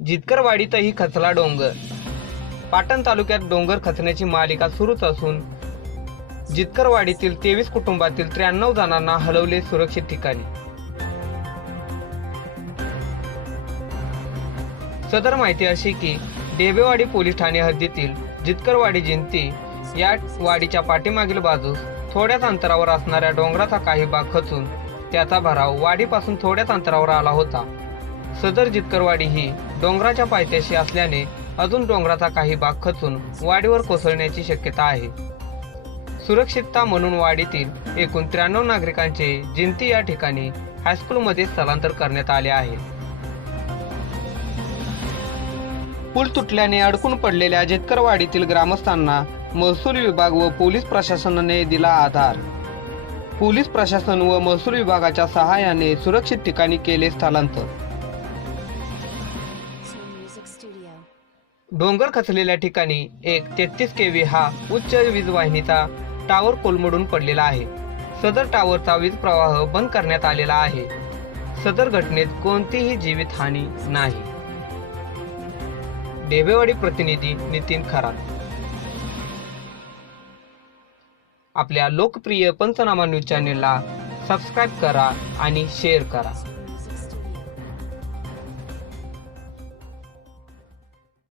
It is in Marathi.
जितकरवाडीतही खचला डोंगर. पाटण तालुक्यात डोंगर खचण्याची मालिका सुरूच असून जितकरवाडीतील तेवीस कुटुंबातील त्र्याण्णव जणांना हलवले सुरक्षित ठिकाणी. सदर माहिती अशी की डेबेवाडी पोलीस ठाणे हद्दीतील जितकरवाडी जिंती या वाडीच्या पाठीमागील बाजूस थोड्याच अंतरावर असणाऱ्या डोंगराचा काही भाग खचून त्याचा भराव वाडीपासून थोड्याच अंतरावर आला होता. सदर जितकरवाडी ही डोंगराच्या पायथ्याशी असल्याने अजून डोंगराचा काही भाग खचून वाडीवर कोसळण्याची शक्यता आहे. सुरक्षितता म्हणून वाडीतील एकूण त्र्याण्णव नागरिकांचे जिंती या ठिकाणी हायस्कूलमध्ये स्थलांतर करण्यात आले आहे. पूल तुटल्याने अडकून पडलेल्या जितकरवाडीतील ग्रामस्थांना महसूल विभाग व पोलीस प्रशासनाने दिला आधार. पोलीस प्रशासन व महसूल विभागाच्या सहाय्याने सुरक्षित ठिकाणी केले स्थलांतर. डोंगर खचलेल्या ठिकाणी एक तेहतीस केव्ही हा उच्च वीज वाहिनीचा टावर कोलमडून पडलेला आहे. सदर टावरचा वीज प्रवाह बंद करण्यात आलेला आहे. सदर घटनेत कोणतीही जीवितहानी नाही. डेबेवाडी प्रतिनिधी नितीन खरात. आपल्या लोकप्रिय पंचनामा न्यूज चॅनेलला सबस्क्राईब करा आणि शेअर करा.